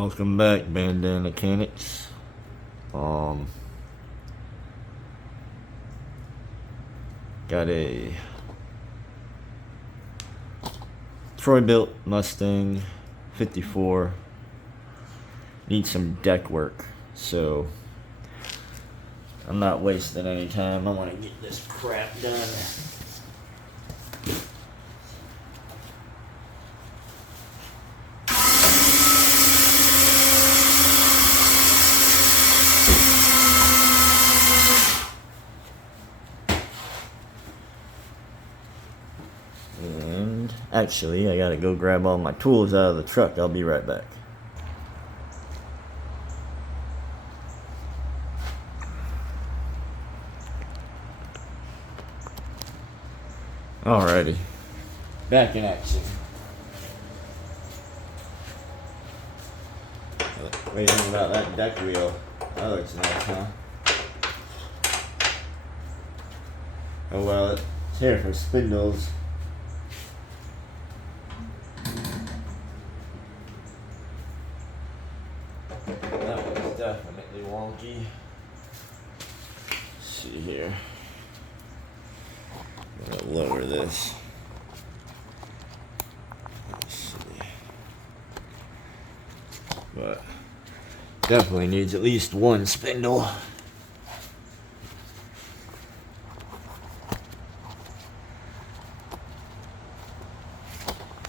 Welcome back, Bandana Mechanics. Got a Troy built Mustang 54. Needs some deck work, so I'm not wasting any time. I want to get this crap done. And actually, I gotta go grab all my tools out of the truck. I'll be right back. Alrighty, back in action. What do you think about that deck wheel? That looks nice, huh? Oh well, it's here for spindles. That one's definitely wonky. Let's see here. I'm gonna lower this. Let's see. But definitely needs at least one spindle.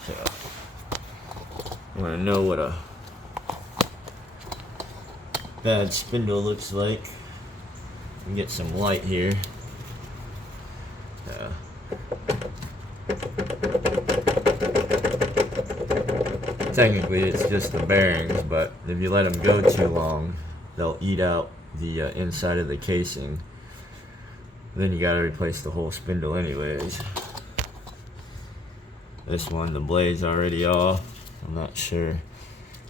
So I want to know what a bad spindle looks like. And get some light here. Technically it's just the bearings, but if you let them go too long, they'll eat out the inside of the casing. Then you gotta replace the whole spindle anyways. This one, the blade's already off. I'm not sure. It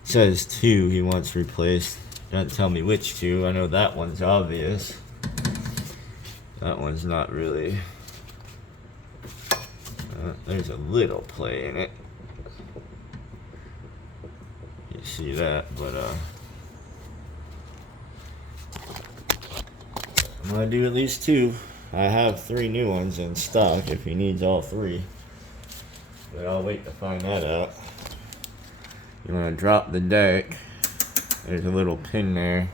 says 2 he wants replaced. Doesn't tell me which 2. I know that one's obvious. That one's not really. There's a little play in it. You see that, but I'm gonna do at least 2. I have 3 new ones in stock if he needs all 3. But I'll wait to find that out. You wanna drop the deck. There's a little pin there.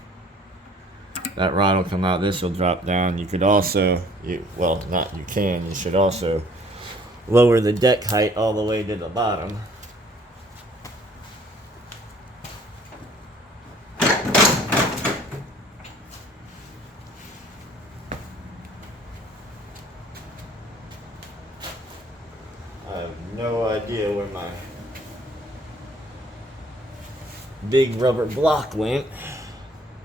That rod will come out, this will drop down. You could also, you should also lower the deck height all the way to the bottom. I have no idea where my big rubber block went.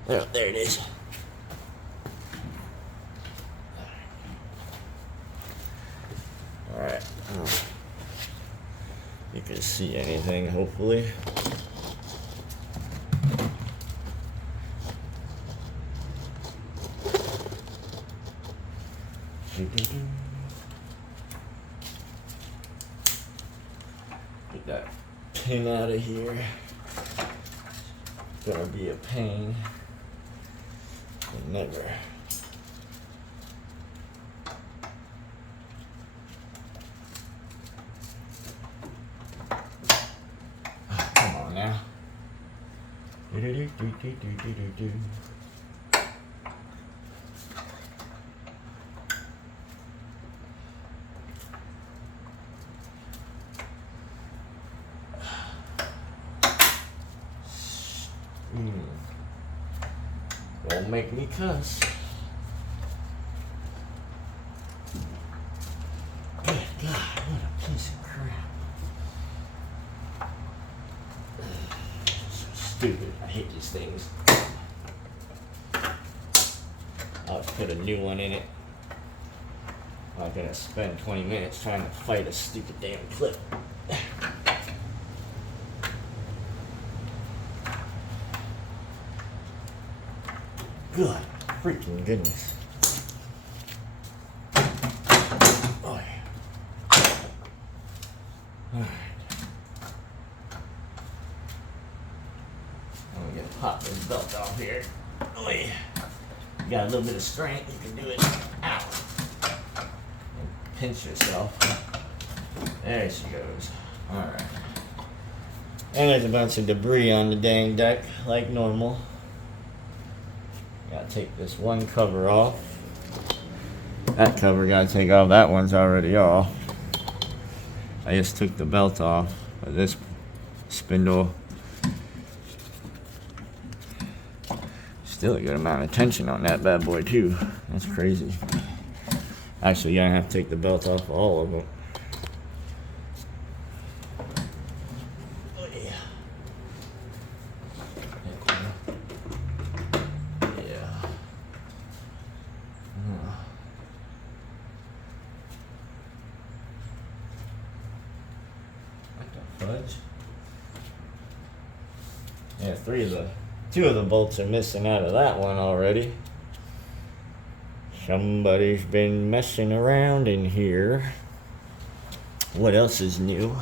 Oh, there it is. Alright. You can see anything, hopefully. Get that pin out of here. It's gonna be a pain. Never. Oh, come on now. Don't make me cuss. Good God, what a piece of crap. So stupid. I hate these things. I'll put a new one in it. I'm not gonna spend 20 minutes trying to fight a stupid damn clip. Good freaking goodness. Oh, yeah. All right. I'm gonna pop this belt off here. Oy. You got a little bit of strength, you can do it. Ow. Pinch yourself. There she goes. Alright. And there's a bunch of debris on the dang deck, like normal. Gotta take this one cover off. That cover gotta take off. That one's already off. I just took the belt off. But this spindle, still a good amount of tension on that bad boy too. That's crazy. Actually, you're gonna have to take the belt off all of them. Fudge. Yeah, two of the bolts are missing out of that one already. Somebody's been messing around in here. What else is new?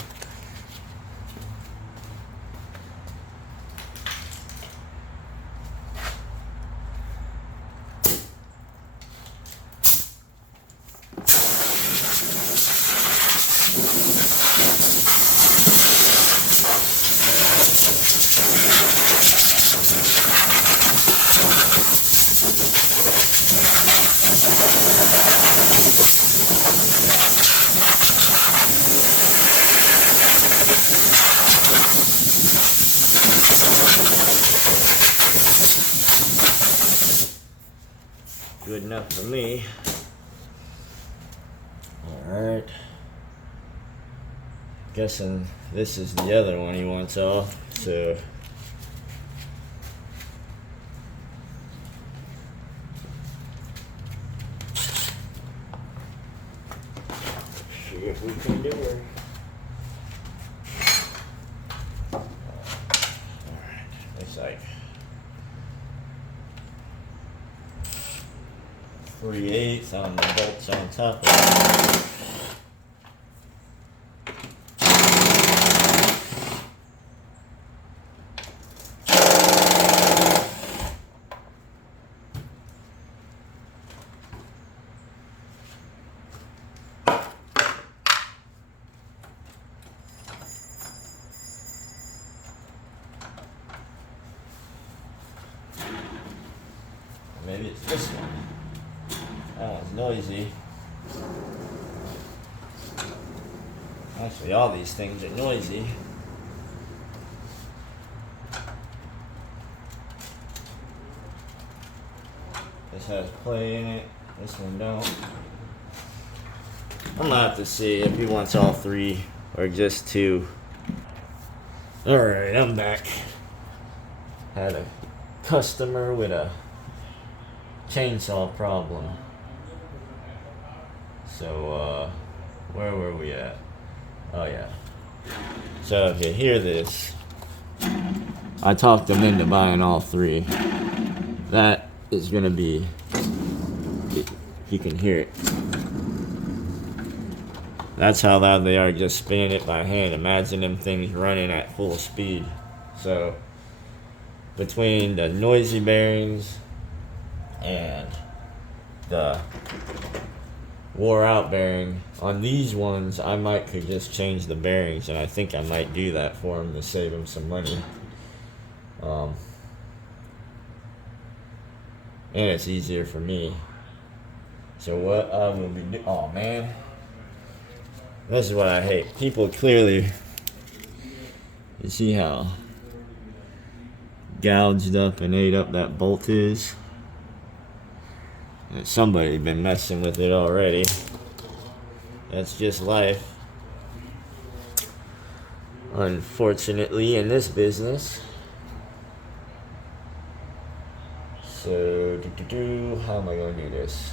Good enough for me. Alright. Guessing this is the other one he wants off, so see if we can do it. Alright, looks like 3/8 on the bolts on top of it. Maybe it's this one. That one's noisy. Actually, all these things are noisy. This has play in it. This one don't. I'm gonna have to see if he wants all three or just two. Alright, I'm back. Had a customer with a chainsaw problem. So, where were we at? Oh, yeah. So, if you hear this, I talked him into buying all three. That is going to be, you can hear it. That's how loud they are just spinning it by hand. Imagine them things running at full speed. So, between the noisy bearings and the wore out bearing on these ones, I could just change the bearings, and I think I might do that for him to save him some money. And it's easier for me. So what I will be doing, oh man, this is what I hate. People clearly, you see how gouged up and ate up that bolt is? Somebody been messing with it already. That's just life. Unfortunately, in this business. So, how am I going to do this?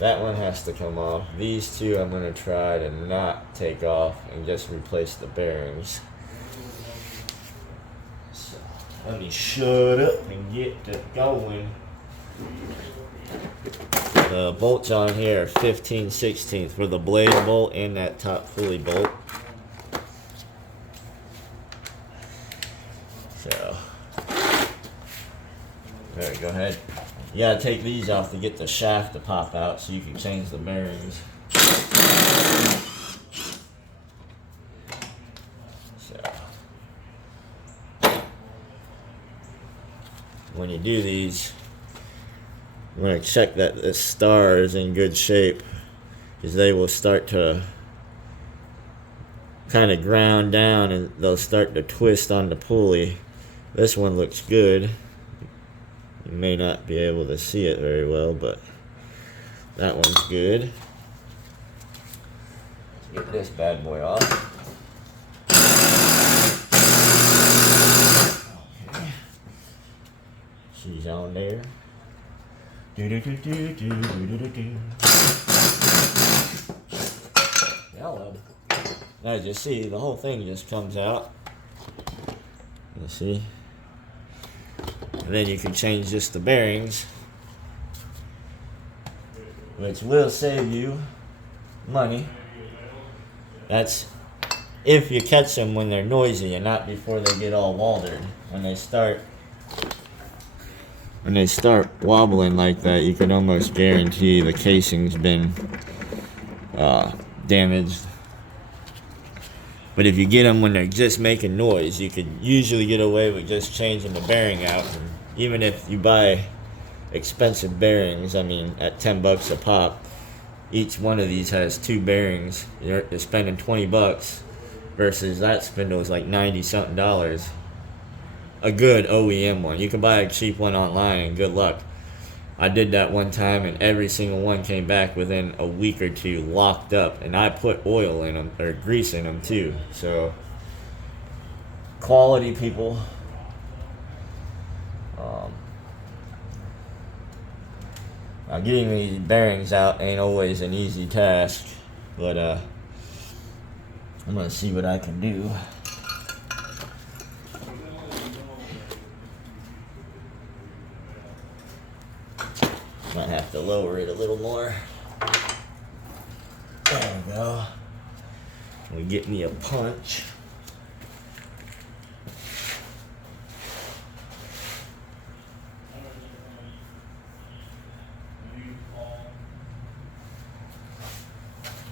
That one has to come off. These two I'm going to try to not take off and just replace the bearings. So, let me shut up and get to going. The bolts on here are 15/16 for the blade bolt and that top pulley bolt. So Alright, go ahead. You gotta take these off to get the shaft to pop out so you can change the bearings. So, when you do these, you want to check that the star is in good shape, because they will start to kind of ground down and they'll start to twist on the pulley. This one looks good. You may not be able to see it very well, but that one's good. Let's get this bad boy off. Okay. She's on there. Hello. Now, as you see, the whole thing just comes out. You see? And then you can change just the bearings, which will save you money. That's if you catch them when they're noisy and not before they get all waldered. When they start wobbling like that, you can almost guarantee the casing's been damaged. But if you get them when they're just making noise, you could usually get away with just changing the bearing out. And even if you buy expensive bearings, I mean, at $10 a pop, each one of these has 2 bearings. You're spending $20 versus that spindle is like $90-something. A good OEM one. You can buy a cheap one online and good luck. I did that one time and every single one came back within a week or 2 locked up, and I put oil in them, or grease in them too. So quality, people. Now getting these bearings out ain't always an easy task, but I'm gonna see what I can do. Might have to lower it a little more. There we go. We get me a punch.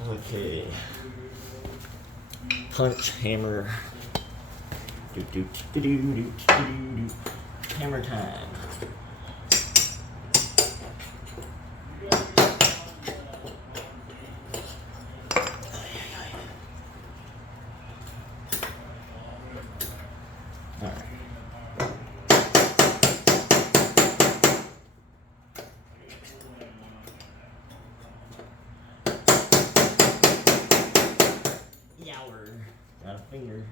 Okay. Punch, hammer. Hammer time. Got a finger.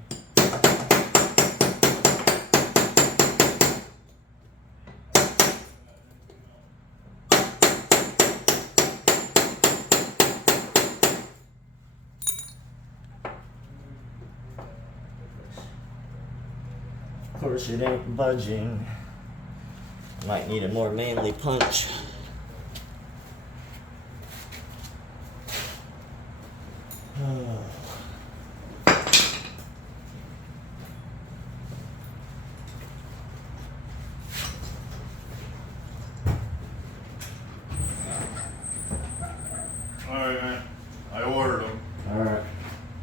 Of course, it ain't budging. Might need a more manly punch. Alright, man. I ordered them. Alright.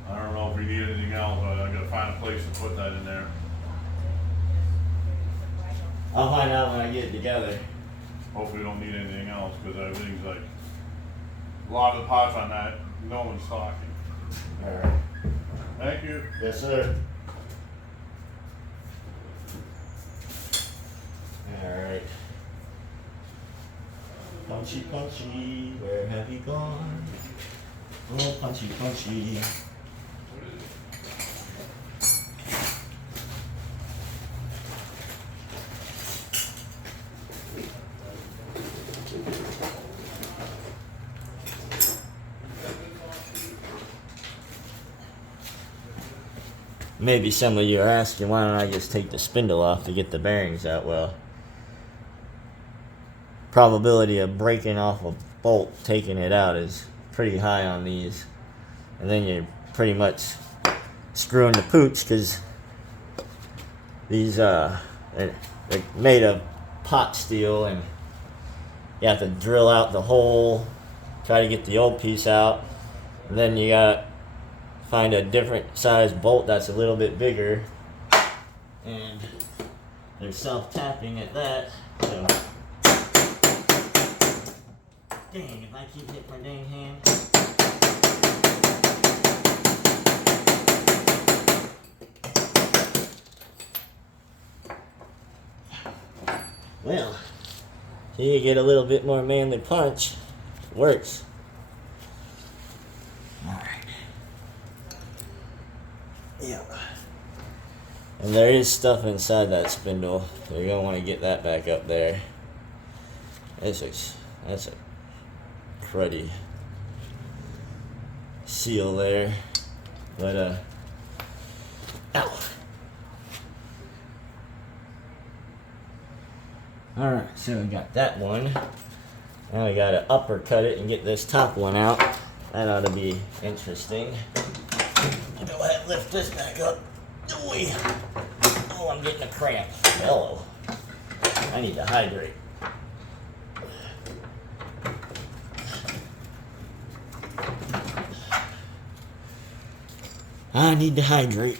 I don't know if we need anything else, but I gotta find a place to put that in there. I'll find out when I get it together. Hopefully we don't need anything else, because everything's like, a lot of the parts on that, no one's talking. Alright. Thank you. Yes, sir. Alright. Punchy, punchy, where have you gone? Oh, punchy, punchy. Maybe some of you are asking, why don't I just take the spindle off to get the bearings out? Well, probability of breaking off a bolt taking it out is pretty high on these, and then you're pretty much screwing the pooch, because these they're made of pot steel, and you have to drill out the hole, try to get the old piece out, and then you gotta find a different size bolt that's a little bit bigger, and they're self-tapping at that, so dang, if I keep hitting my dang hand. Well, so you get a little bit more manly punch. It works. Alright. Yeah. And there is stuff inside that spindle. So you're going to want to get that back up there. That's a cruddy seal there. But, ow. Alright, so we got that one. Now we gotta uppercut it and get this top one out. That ought to be interesting. I'll go ahead and lift this back up. Oh, I'm getting a cramp. Hello. I need to hydrate. I need to hydrate.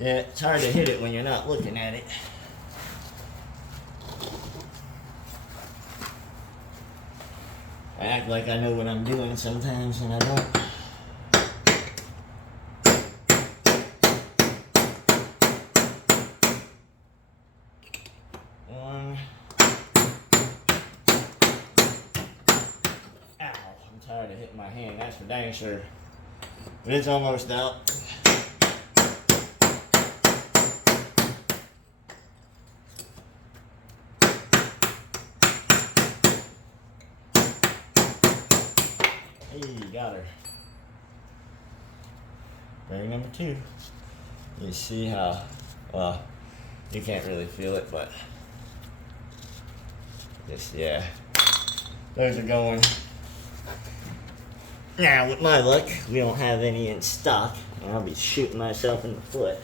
Yeah, it's hard to hit it when you're not looking at it. I act like I know what I'm doing sometimes and I don't. One. Ow, I'm tired of hitting my hand, that's for dang sure. But it's almost out. Hey, got her. Bearing number 2. You see how, well, you can't really feel it, but just, yeah. Those are going. Now, with my luck, we don't have any in stock, and I'll be shooting myself in the foot.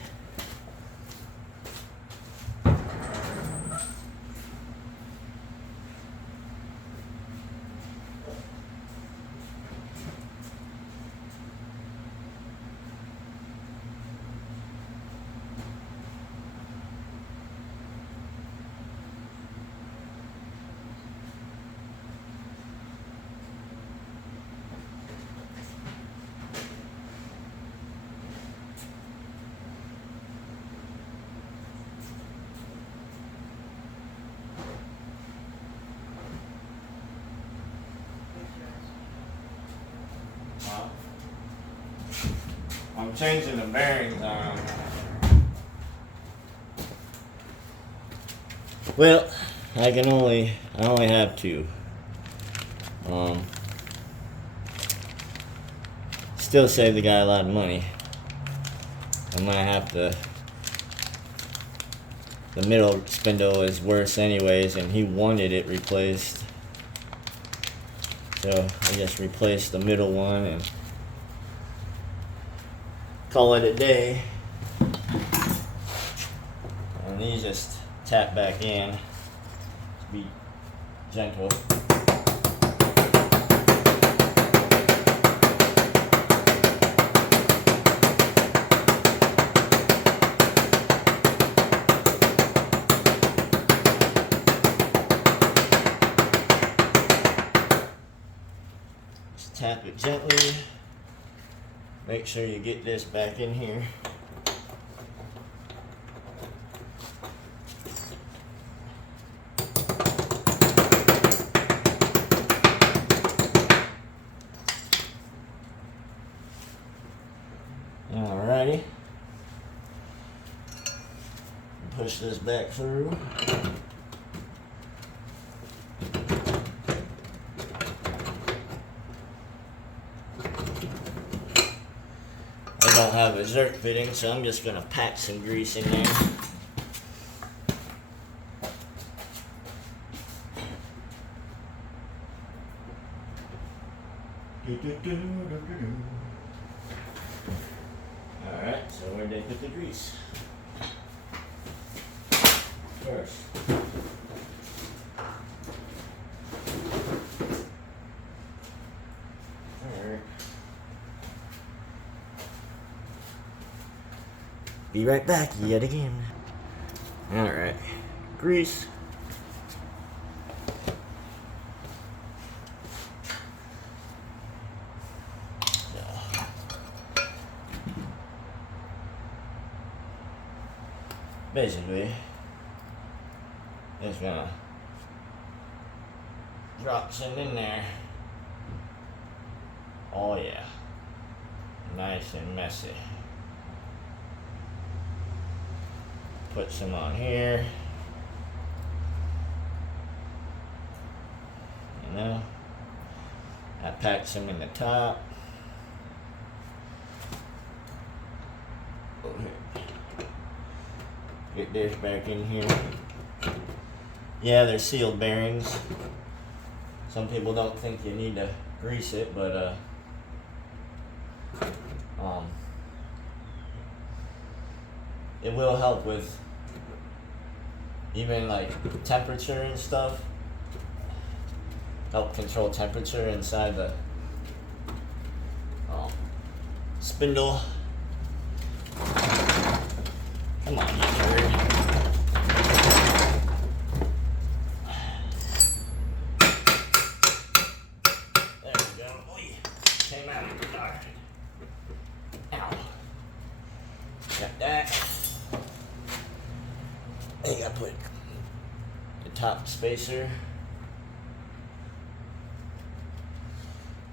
I'm changing the bearings on. Well, I only have 2. Still save the guy a lot of money. I might have to. The middle spindle is worse anyways, and he wanted it replaced. So I just replaced the middle one and call it a day. And these just tap back in. Just be gentle. Just tap it gently. Make sure you get this back in here. Alrighty. Push this back through. have a zerk fitting, so I'm just gonna pack some grease in there. Alright, so where'd they put the grease? First. Alright. Be right back yet again. Alright. Grease. Basically, just gonna drop some in there. Oh yeah, nice and messy. Put some on here. You know, I packed some in the top. Over here. Get this back in here. Yeah, they're sealed bearings. Some people don't think you need to grease it, but it will help with even like temperature and stuff. Help control temperature inside the spindle. Come on, you bird. There we go. Oy. Came out. Alright. Ow. Got that. I think I put the top spacer.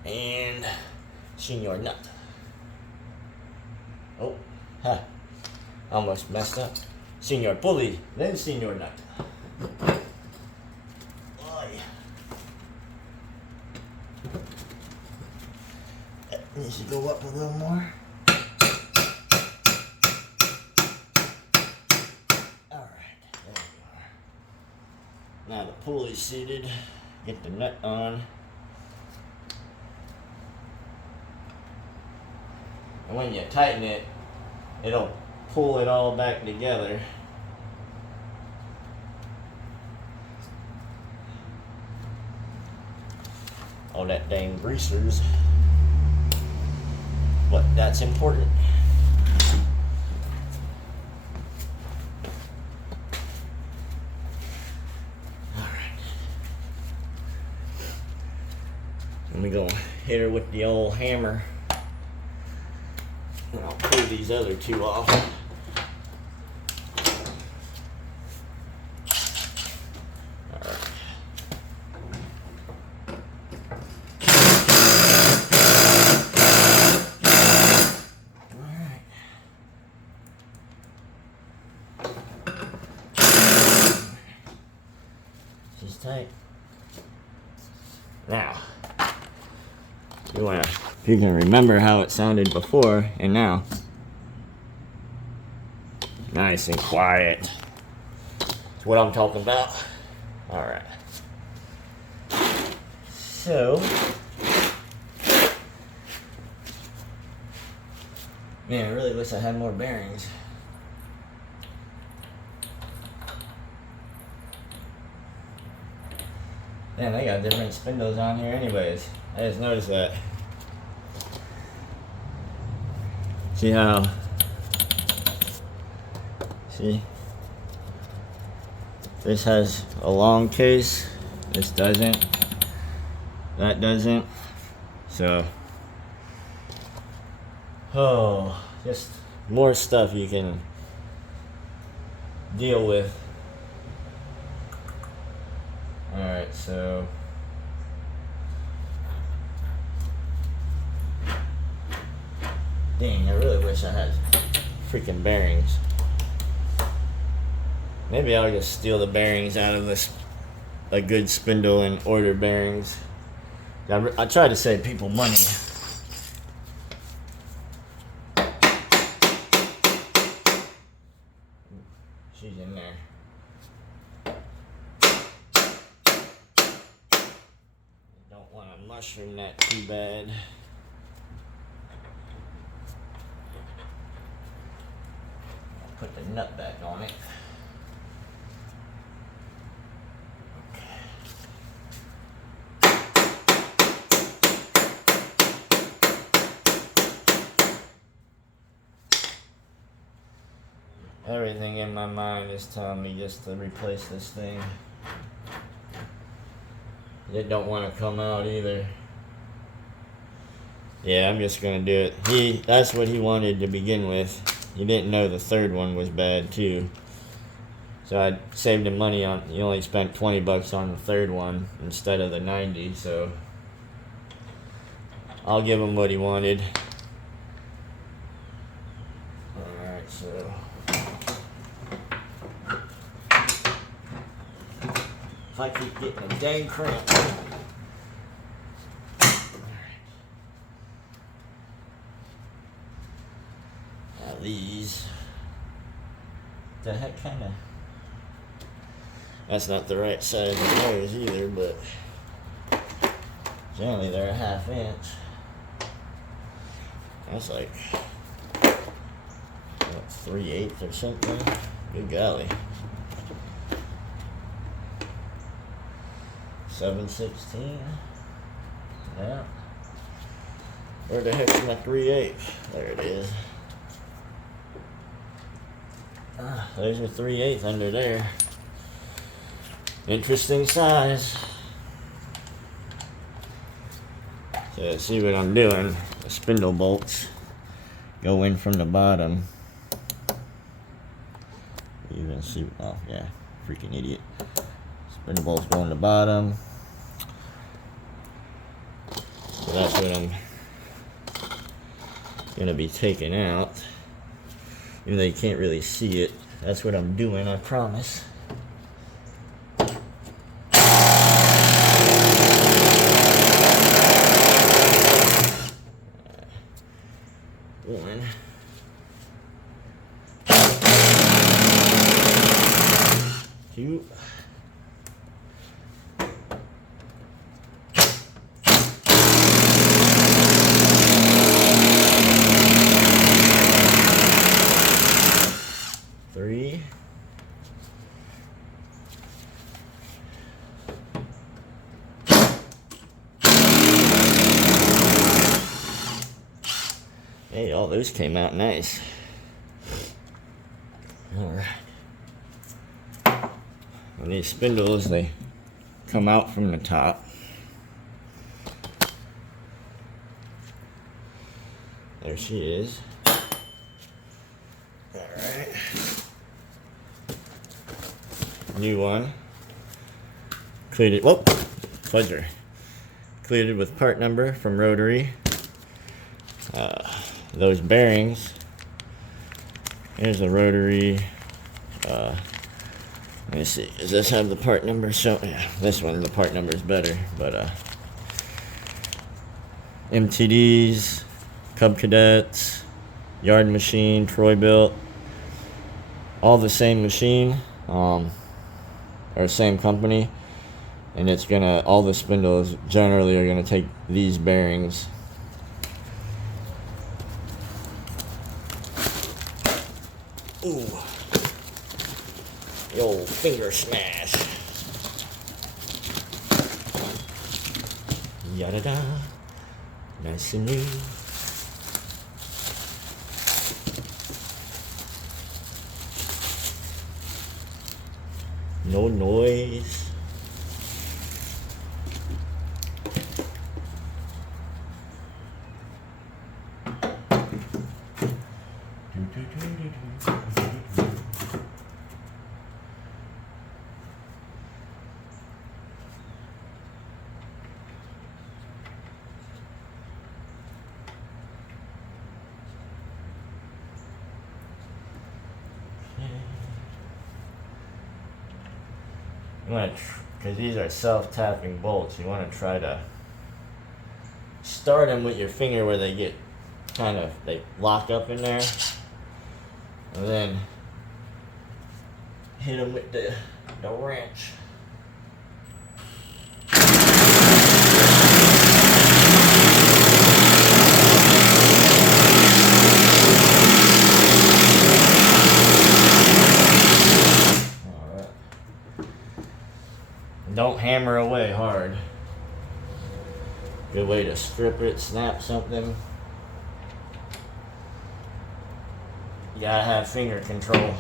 And senior nut. Oh, ha. Almost messed up. Senior pulley, then senior nut. Oh, yeah. That needs to go up a little more. Alright, there we are. Now the pulley's seated. Get the nut on. And when you tighten it, it'll pull it all back together. All that dang greasers. But that's important. Alright. Let me go hit her with the old hammer. And I'll pull these other two off. She's tight. Now, if you can remember how it sounded before and now. Nice and quiet. That's what I'm talking about. Alright. So, man, I really wish I had more bearings. Man, they got different spindles on here anyways. I just noticed that. See how, see? This has a long case, this doesn't, that doesn't. So, oh, just more stuff you can deal with. Alright, so dang, I really wish I had freaking bearings. Maybe I'll just steal the bearings out of this, a good spindle, and order bearings. I try to save people money. mushroom that too bad. I'll put the nut back on it. Everything in my mind is telling me just to replace this thing. It don't want to come out either. Yeah, I'm just gonna do it. That's what he wanted to begin with. He didn't know the third one was bad too. So I saved him money on. He only spent $20 on the third one instead of the 90. So I'll give him what he wanted. All right, so. I keep getting a dang cramp. Now these. The heck kinda. That's not the right size of those either, but generally they're a 1/2 inch. That's like what, 3/8 or something. Good golly. 7/16. Yeah. Where the heck's my 3/8? There it is. There's your 3/8 under there. Interesting size. So see what I'm doing. The spindle bolts go in from the bottom. You can see. Oh yeah, freaking idiot. Spindle bolts go on the bottom. So that's what I'm gonna be taking out. Even though you can't really see it, that's what I'm doing, I promise. One. Two. 3. Hey, all those came out nice. Alright. And these spindles, they come out from the top. There she is. Alright. New one. Included, whoop, pleasure. Included with part number from Rotary. Those bearings. Here's a Rotary. Let me see. Does this have the part number? So yeah, this one, the part number is better. But MTDs, Cub Cadets, Yard Machine, Troy Bilt, all the same machine, or same company, and it's gonna, all the spindles generally are gonna take these bearings. Ooh, the old finger smash. Yada da, nice and new. No noise. You want to, because these are self-tapping bolts, you want to try to start them with your finger where they get kind of, they lock up in there, and then hit them with the wrench. Don't hammer away hard. Good way to strip it, snap something. You gotta have finger control.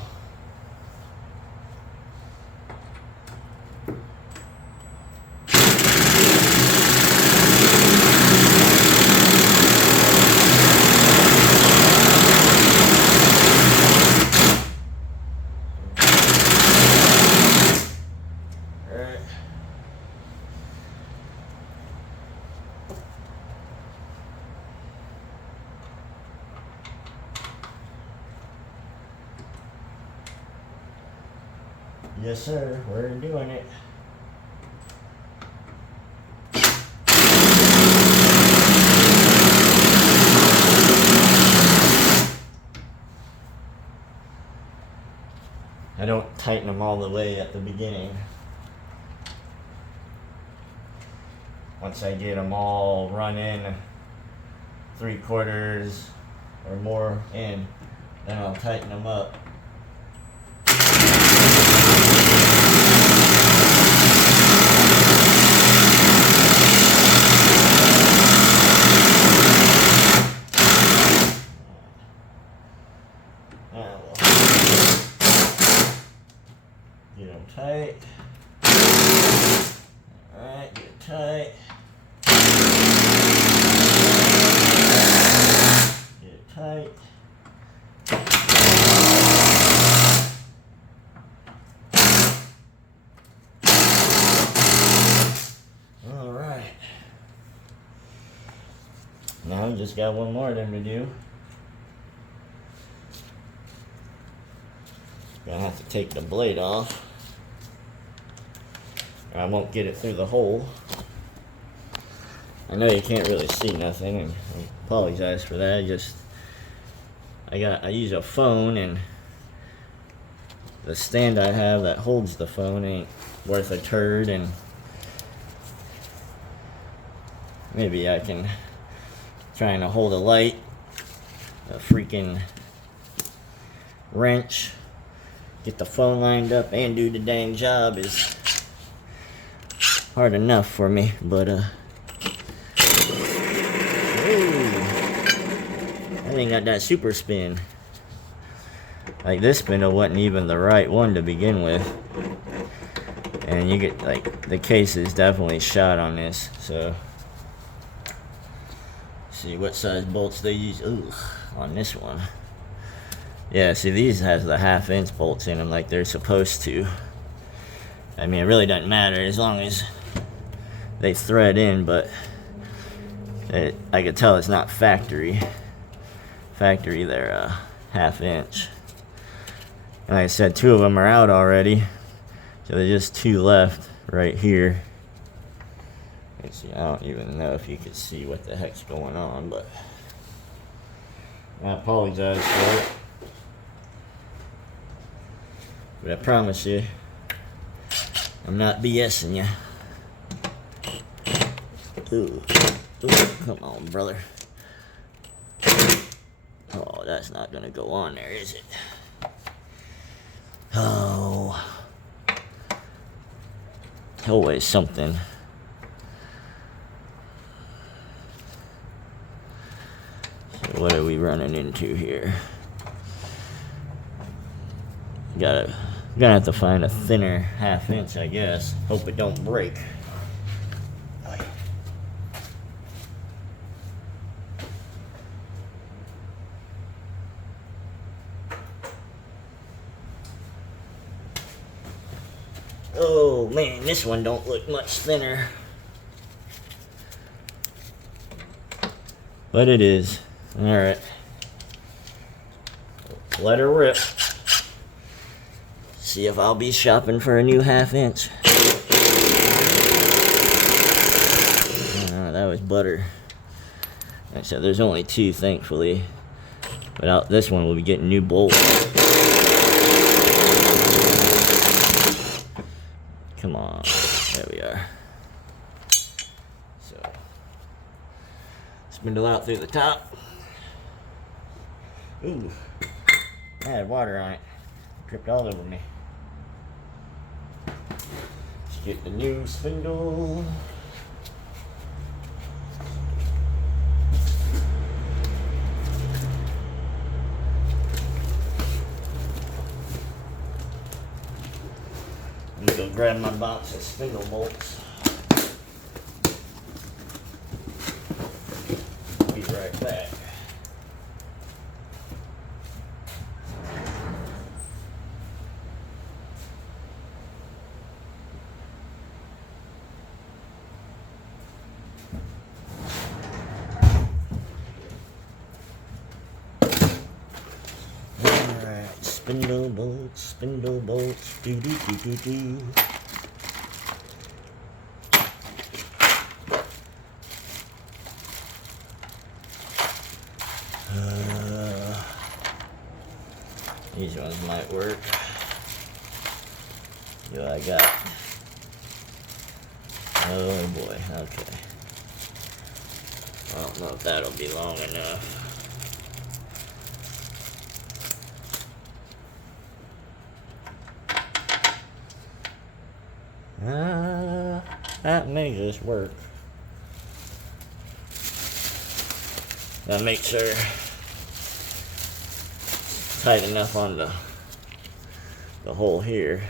Yes, sir. We're doing it. I don't tighten them all the way at the beginning. Once I get them all running 3/4 or more in, then I'll tighten them up. Get them tight. Alright, get it tight. Get it tight. Alright. Now we just got one more of them to do. Gonna have to take the blade off. I won't get it through the hole. I know you can't really see nothing, and I apologize for that. I use a phone, and the stand I have that holds the phone ain't worth a turd, and maybe I can trying to hold a light, a freaking wrench, get the phone lined up and do the dang job is hard enough for me, but that thing got that super spin. Like, this spindle wasn't even the right one to begin with, and you get, like, the case is definitely shot on this. So see what size bolts they use. Ooh, on this one. Yeah, see, these has the 1/2" bolts in them like they're supposed to. I mean, it really doesn't matter as long as they thread in, but I could tell it's not factory. Factory, they're 1/2". And like I said, 2 of them are out already, so there's just 2 left right here. Let's see, I don't even know if you can see what the heck's going on, but I apologize for it. But I promise you, I'm not BSing you. Ooh, come on, brother. Oh, that's not gonna go on there, is it? Oh, always something. So what are we running into here? Gonna have to find a thinner 1/2", I guess. Hope it don't break. Oh man, this one don't look much thinner. But it is. Alright. Let her rip. See if I'll be shopping for a new 1/2". Oh, that was butter. Like I said, there's only 2, thankfully. But out this one, we'll be getting new bolts. Come on. There we are. So, spindle out through the top. Ooh. I had water on it. Dripped all over me. Get the new spindle. I'm gonna go grab my box of spindle bolts. Be right back. Alright, spindle bolts, do do do do do. These ones might work. Do I got? Oh boy, okay. I don't know if that'll be long enough. That may just work. Now make sure it's tight enough on the hole here.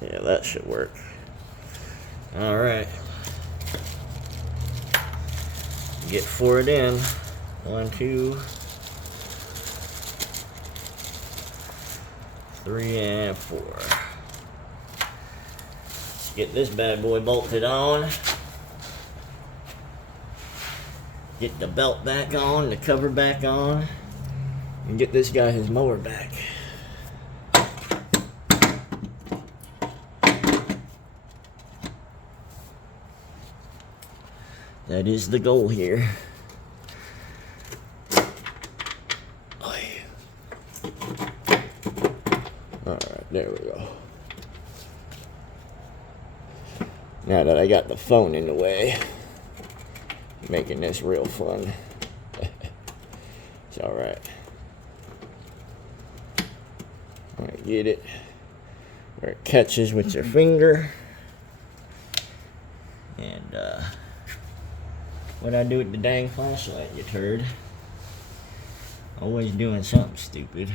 Yeah, that should work. All right. Get 4 in. 1, 2, 3, and 4. Let's get this bad boy bolted on. Get the belt back on, the cover back on, and get this guy his mower back. That is the goal here. Alright, there we go. Now that I got the phone in the way, making this real fun. It's alright. Alright, get it where it catches with your finger. And, what'd I do with the dang flashlight, you turd? Always doing something stupid.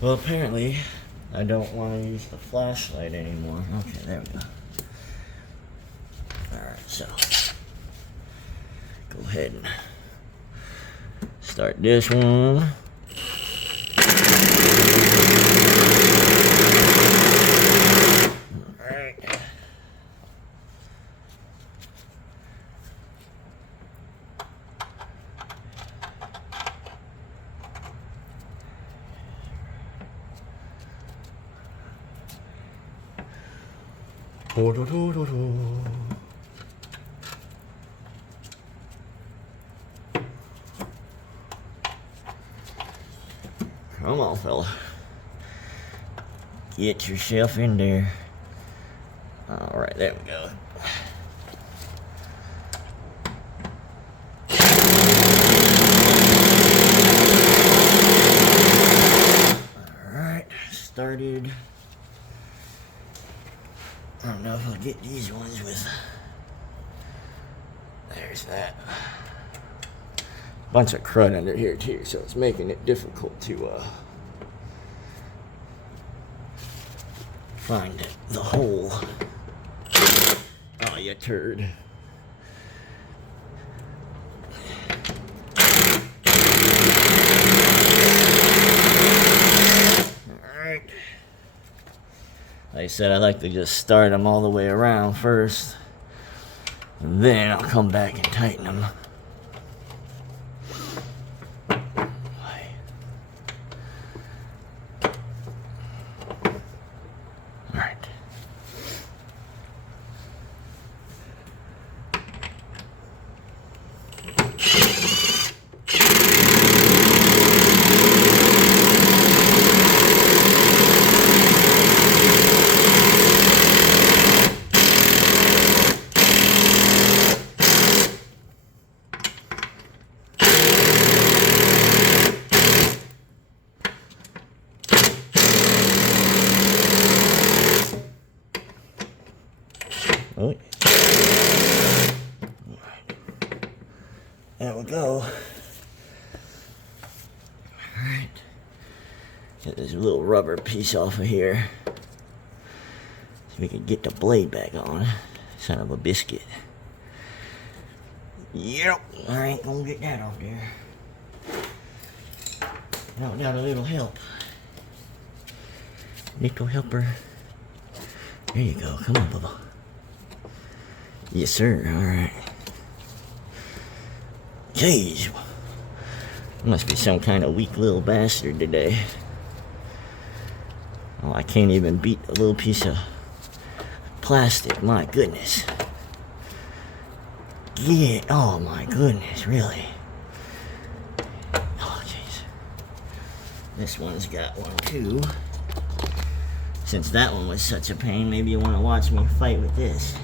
Well, apparently, I don't want to use the flashlight anymore. Okay, there we go. Alright, so go ahead and start this one. Come on, fella. Get yourself in there. Alright, there we go. Alright, started. I don't know if I'll get these ones with. There's that. Bunch of crud under here too, so it's making it difficult to find the hole. Oh, you turd. Alright. Like I said, I like to just start them all the way around first, and then I'll come back and tighten them. Alright. Oh, there we go. Alright. Get this little rubber piece off of here. So we can get the blade back on. Son of a biscuit. Yep. Alright, gonna get that off there. Now we got a little help. Little helper. There you go. Come on, Bubba. Yes, sir. Alright. Jeez. Must be some kind of weak little bastard today. Oh, I can't even beat a little piece of plastic. My goodness. Yeah. Oh, my goodness. Really. Oh, jeez. This one's got one, too. Since that one was such a pain, maybe you want to watch me fight with this.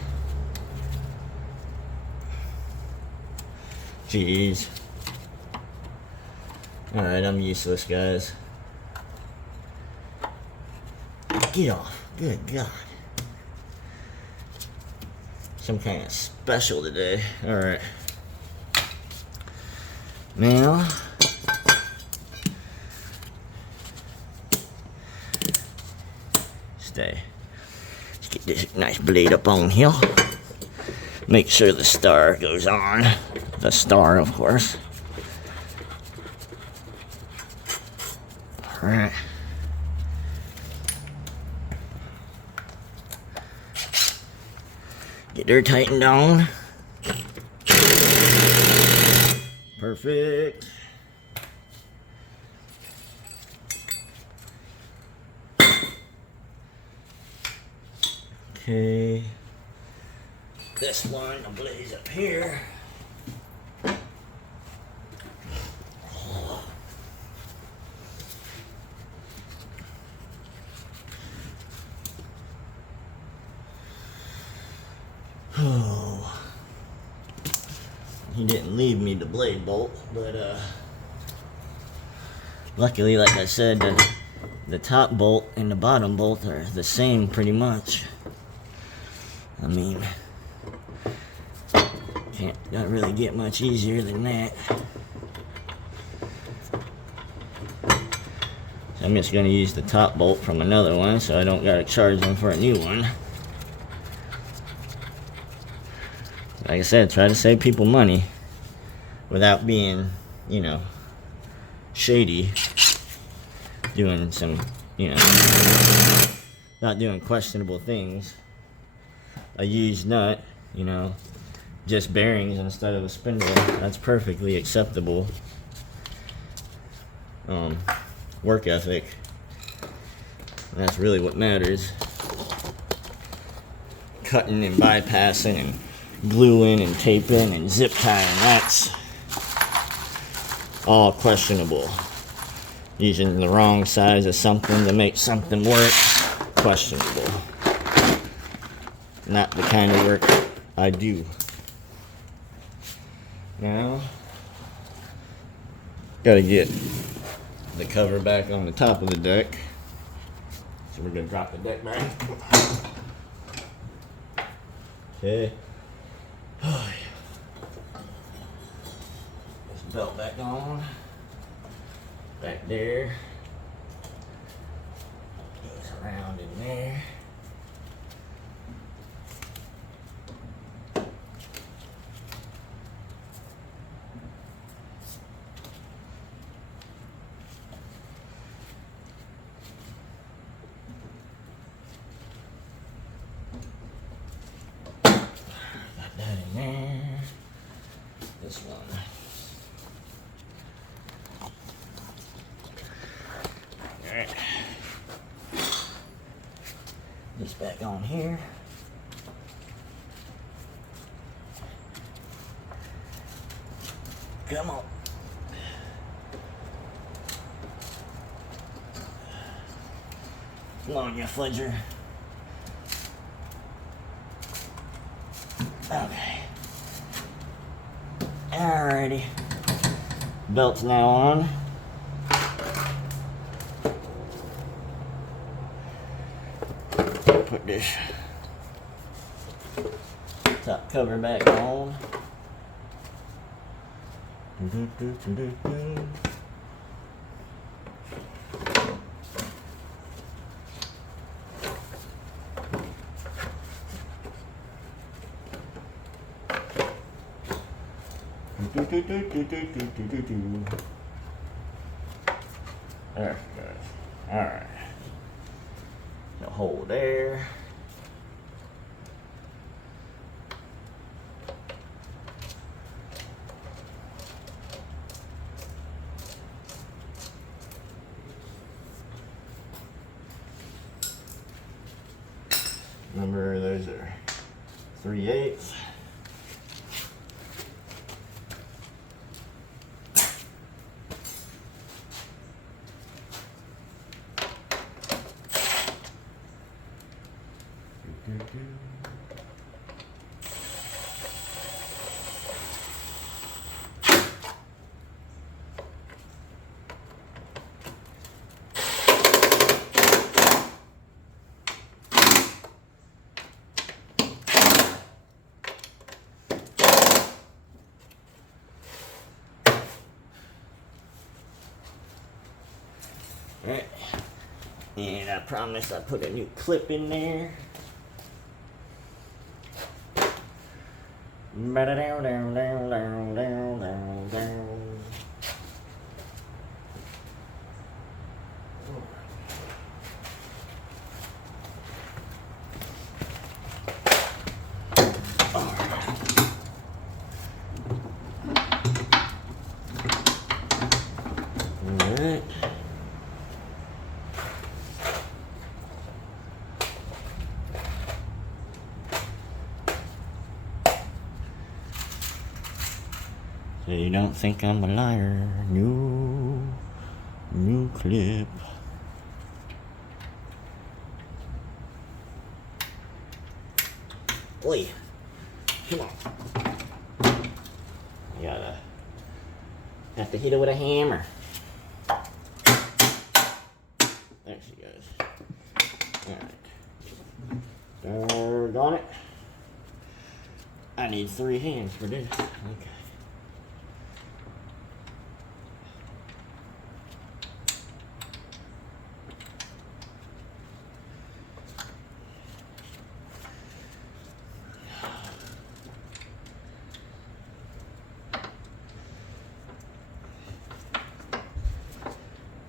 Jeez. Alright, I'm useless, guys. Get off. Good God. Some kind of special today. Alright. Now, let's get this nice blade up on here. Make sure the star goes on. The star, of course. Alright. Get her tightened on. Perfect. Okay. This one, the blade's up here. Oh. He didn't leave me the blade bolt, but luckily, like I said, the top bolt and the bottom bolt are the same pretty much. I mean, don't really get much easier than that. So I'm just going to use the top bolt from another one so I don't got to charge them for a new one. Like I said, try to save people money without being, you know, shady. Doing some, you know, not doing questionable things. A used nut, you know, just bearings instead of a spindle. That's perfectly acceptable. Work ethic. That's really what matters. Cutting and bypassing and gluing and taping and zip tying, that's all questionable. Using the wrong size of something to make something work, questionable. Not the kind of work I do. Now, gotta get the cover back on the top of the deck. So we're gonna drop the deck back. Okay. Oh, yeah. This belt back on. Back there. Goes around in there. This one. Alright. This back on here. Come on. Come on, you fudger. Okay. Alrighty. Belt's now on. Put this Top cover back on. There it goes. Alright. The hole there. Remember, those are 3/8. Alright, and I promise I put a new clip in there. Alright. So you don't think I'm a liar. New clip. Oi, come on. You gotta have to hit it with a hammer. There she goes. Alright. Doggone it. I need 3 hands for this. Okay.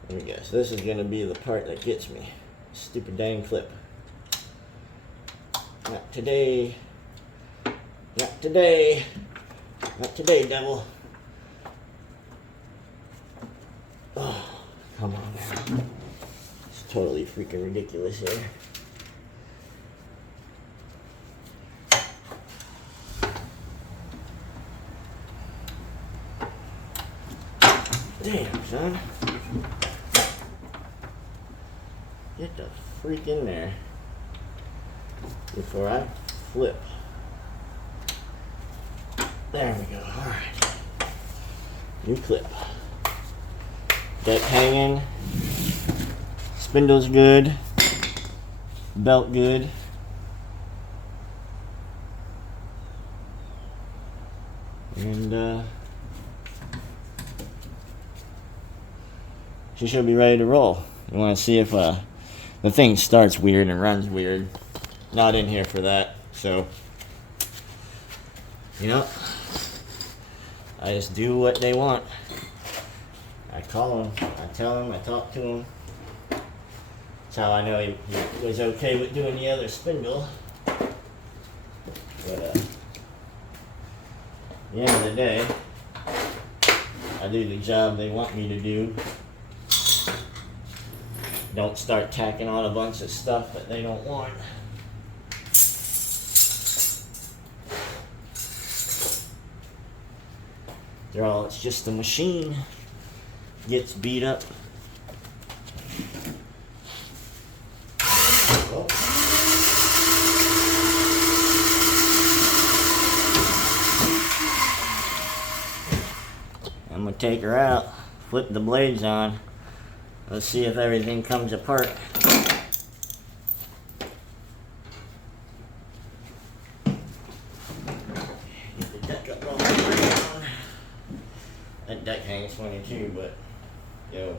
There we go. So this is going to be the part that gets me. Stupid dang clip. Not today. Not today. Not today, devil. Oh, come on now. It's totally freaking ridiculous here. Damn, son. Get the freak in there before I flip. There we go. Alright. New clip. Deck hanging. Spindles good. Belt good. And she should be ready to roll. You want to see if the thing starts weird and runs weird. Not in here for that. So, you know, I just do what they want. I call them, I tell them, I talk to them. That's how I know he was okay with doing the other spindle. But at the end of the day, I do the job they want me to do. Don't start tacking on a bunch of stuff that they don't want. After all, it's just a machine. Gets beat up. Oh. I'm gonna take her out, flip the blades on. Let's see if everything comes apart. deck hang's funny too, but yo.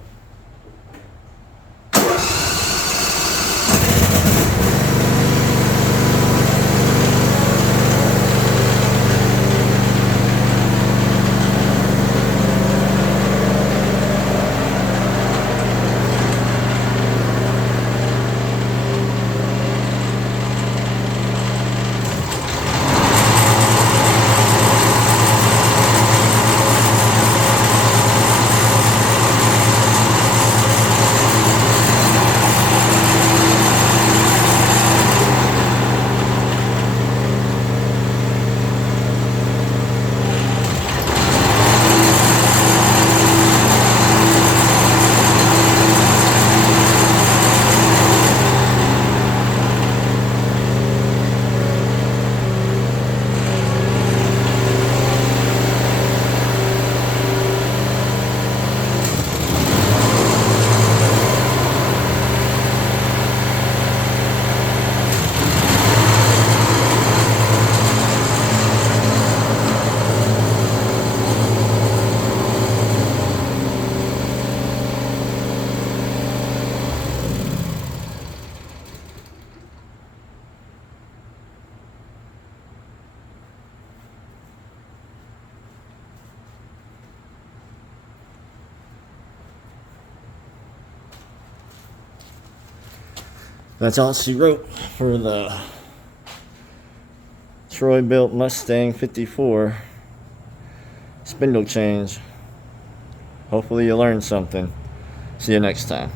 That's all she wrote for the Troy built Mustang 54 spindle change. Hopefully you learned something. See you next time.